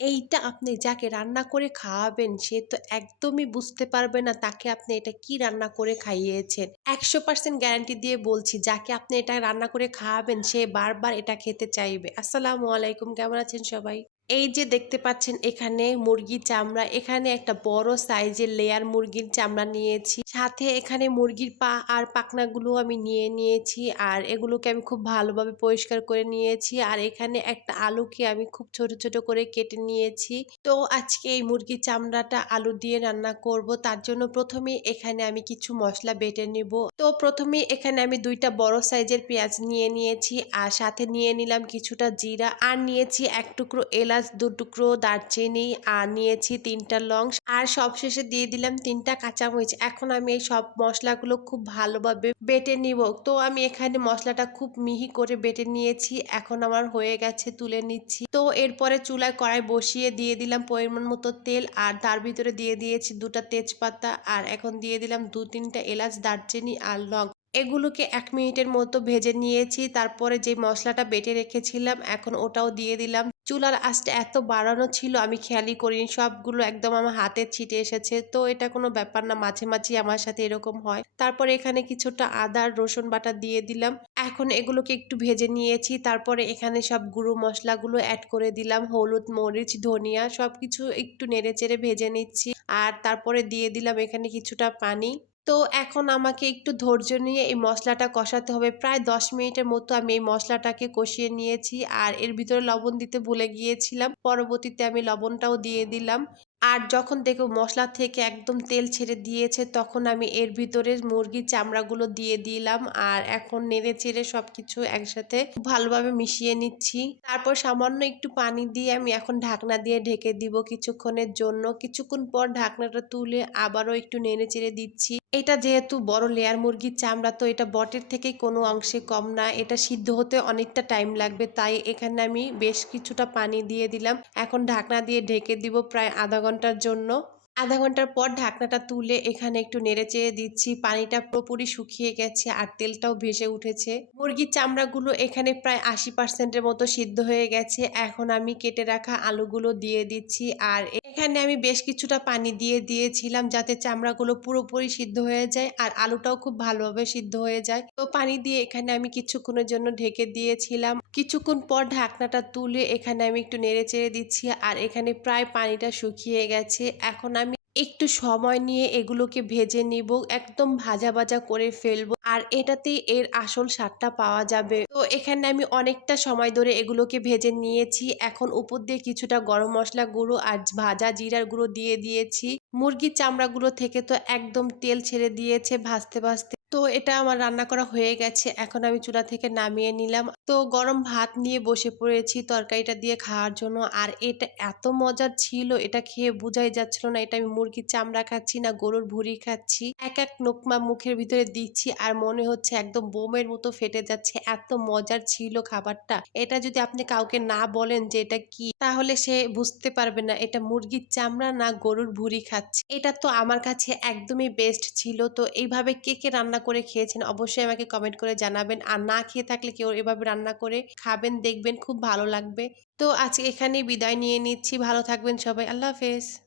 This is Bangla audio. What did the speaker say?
এইটা আপনি যাকে রান্না করে খাওয়াবেন সে তো একদমই বুঝতে পারবে না তাকে আপনি এটা কি রান্না করে খাইয়েছেন। ১০০% গ্যারান্টি দিয়ে বলছি যাকে আপনি এটা রান্না করে খাওয়াবেন সে বারবার এটা খেতে চাইবে। আসসালামু আলাইকুম, কেমন আছেন সবাই? এই যে দেখতে পাচ্ছেন এখানে মুরগির চামড়া, এখানে একটা বড় সাইজের লেয়ার মুরগির চামড়া নিয়েছি। সাথে এখানে মুরগির পা আর পাখনাগুলো আমি নিয়ে নিয়েছি। আর এগুলোকে আমি খুব ভালোভাবে পরিষ্কার করে নিয়েছি। আর এখানে একটা আলুকে আমি খুব ছোট, ছোট করে কেটে নিয়েছি। তো আজকে এই মুরগির চামড়াটা আলু দিয়ে রান্না করব। তার জন্য প্রথমেই এখানে আমি কিছু মসলা বেটে নিব। তো প্রথমেই এখানে আমি ২ টা বড় সাইজের পেঁয়াজ নিয়ে নিয়েছি। আর সাথে নিয়ে নিলাম কিছুটা জিরা, আর নিয়েছি ১ টুকরো এলাচ, ২ টুকরো দারচিনি, আর নিয়েছি ৩ টা লং, আর সবশেষে দিয়ে দিলাম ৩ টা কাঁচামরিচ। এখন আমি এই সব মসলাগুলো খুব ভালোভাবে বেটে নিব। তো আমি এখানে মসলাটা খুব মিহি করে বেটে নিয়েছি। এখন আমার হয়ে গেছে, তুলে নিচ্ছি। তো এরপরে চুলায় কড়াই বসিয়ে দিয়ে দিলাম পরিমাণ মতো তেল, আর তার ভিতরে দিয়ে দিয়েছি ২ টা তেজপাতা, আর এখন দিয়ে দিলাম ২-৩ টা এলাচ, দারচিনি আর লং। এগুলোকে ১ মিনিটের মতো ভেজে নিয়েছি। তারপরে যে মসলাটা বেটে রেখেছিলাম এখন ওটাও দিয়ে দিলাম। চুলার আঁচটা এত বাড়ানো ছিল আমি খেয়ালই করিনি। সবগুলো একদম আমার হাতে ছিটে এসেছে। তো এটা কোনো ব্যাপার না, মাঝে, মাঝেই আমার সাথে এরকম হয়। তারপরে এখানে কিছুটা আদা আর রসুন বাটা দিয়ে দিলাম। এখন এগুলোকে একটু ভেজে নিয়েছি। তারপরে এখানে সব গুঁড়ো মসলাগুলো এড করে দিলাম। হলুদ, মরিচ, ধনিয়া সবকিছু একটু নেড়েচেড়ে ভেজে নিচ্ছি। আর তারপরে দিয়ে দিলাম এখানে কিছুটা পানি। তো এখন আমাকে একটু ধৈর্য নিয়ে এই মসলাটা কষাতে হবে। প্রায় ১০ মিনিটের মতো আমি এই মসলাটাকে কষিয়ে নিয়েছি। আর এর ভিতরে লবণ দিতে ভুলে গিয়েছিলাম। পরবর্তীতে আমি লবণটাও দিয়ে দিলাম। আর যখন দেখব মসলা থেকে একদম তেল ছেড়ে দিয়েছে তখন আমি এর ভিতরে মুরগির চামড়াগুলো দিয়ে দিলাম। আর এখন নেড়ে-চেড়ে সবকিছু একসাথে খুব ভালোভাবে মিশিয়ে নিচ্ছি। তারপর সামান্য একটু পানি দিয়ে আমি এখন ঢাকনা দিয়ে ঢেকে দিব কিছুক্ষণের জন্য। কিছুক্ষণ পর ঢাকনাটা তুলে আবারও একটু নেড়ে-চেড়ে দিচ্ছি। এটা যেহেতু বড় লেয়ার মুরগির চামড়া তো এটা বটের থেকে কোনো অংশে কম না। এটা সিদ্ধ হতে অনেকটা টাইম লাগবে। তাই এখানে আমি বেশ কিছুটা পানি দিয়ে দিলাম। এখন ঢাকনা দিয়ে ঢেকে দিব প্রায় ০.৫ ঘন্টার জন্য। ০.৫ ঘন্টার পর ঢাকনাটা তুলে এখানে একটু নেড়েচেড়ে দিচ্ছি। পানিটা পুরোপুরি শুকিয়ে গেছে আর তেলটাও ভেসে উঠেছে। মুরগির চামড়াগুলো এখানে প্রায় ৮০% এর মতো সিদ্ধ হয়ে গেছে। এখন আমি কেটে রাখা আলুগুলো দিয়ে দিচ্ছি। আর এখানে আমি বেশ কিছুটা পানি দিয়ে দিয়েছিলাম যাতে চামড়াগুলো পুরোপুরি সিদ্ধ হয়ে যায় আর আলুটাও খুব ভালোভাবে সিদ্ধ হয়ে যায়। তো পানি দিয়ে এখানে আমি কিছুক্ষণের জন্য ঢেকে দিয়েছিলাম। কিছুক্ষণ পর ঢাকনাটা তুলে এখানে আমি একটু নেড়েচেড়ে দিচ্ছি। আর এখানে প্রায় পানিটা শুকিয়ে গেছে। এখন আমি একটু সময় নিয়ে এগুলোকে ভেজে নিব। একদম ভাজা, ভাজা করে ফেলবো। আর এটাতেই এর আসল স্বাদটা পাওয়া যাবে। তো এখানে আমি অনেকটা সময় ধরে এগুলোকে ভেজে নিয়েছি। এখন উপর দিয়ে কিছুটা গরম মসলা গুঁড়ো আর ভাজা জিরার গুঁড়ো দিয়ে দিয়েছি। মুরগির চামড়াগুলো থেকে তো একদম তেল ছেড়ে দিয়েছে ভাজতে, ভাজতে। তো এটা আমার রান্না করা হয়ে গেছে। এখন আমি চুলা থেকে নামিয়ে নিলাম। তো গরম ভাত নিয়ে বসে পড়েছি তরকারিটা দিয়ে খাওয়ার জন্য। আর এটা এত মজার ছিল, এটা খেয়ে বোঝাই যাচ্ছিল না এটা আমি মুরগির চামড়া খাচ্ছি না গরুর ভুঁড়ি খাচ্ছি। এক এক লোকমা মুখের ভিতরে দিচ্ছি আর মনে হচ্ছে একদম বোমের মতো ফেটে যাচ্ছে। এত মজার ছিল খাবারটা। এটা যদি আপনি কাউকে না বলেন যে এটা কি, তাহলে সে বুঝতে পারবে না এটা মুরগির চামড়া না গরুর ভুঁড়ি খাচ্ছে। এটা তো আমার কাছে একদমই বেস্ট ছিল। তো এইভাবে কে, কে রান্না করে খেয়েছেন অবশ্যই আমাকে কমেন্ট করে জানাবেন। আর না খেয়ে থাকলে কেউ এভাবে রান্না করে খাবেন, দেখবেন খুব ভালো লাগবে। তো আজকে এখানেই বিদায় নিয়ে নিচ্ছি। ভালো থাকবেন সবাই। আল্লাহ হাফেজ।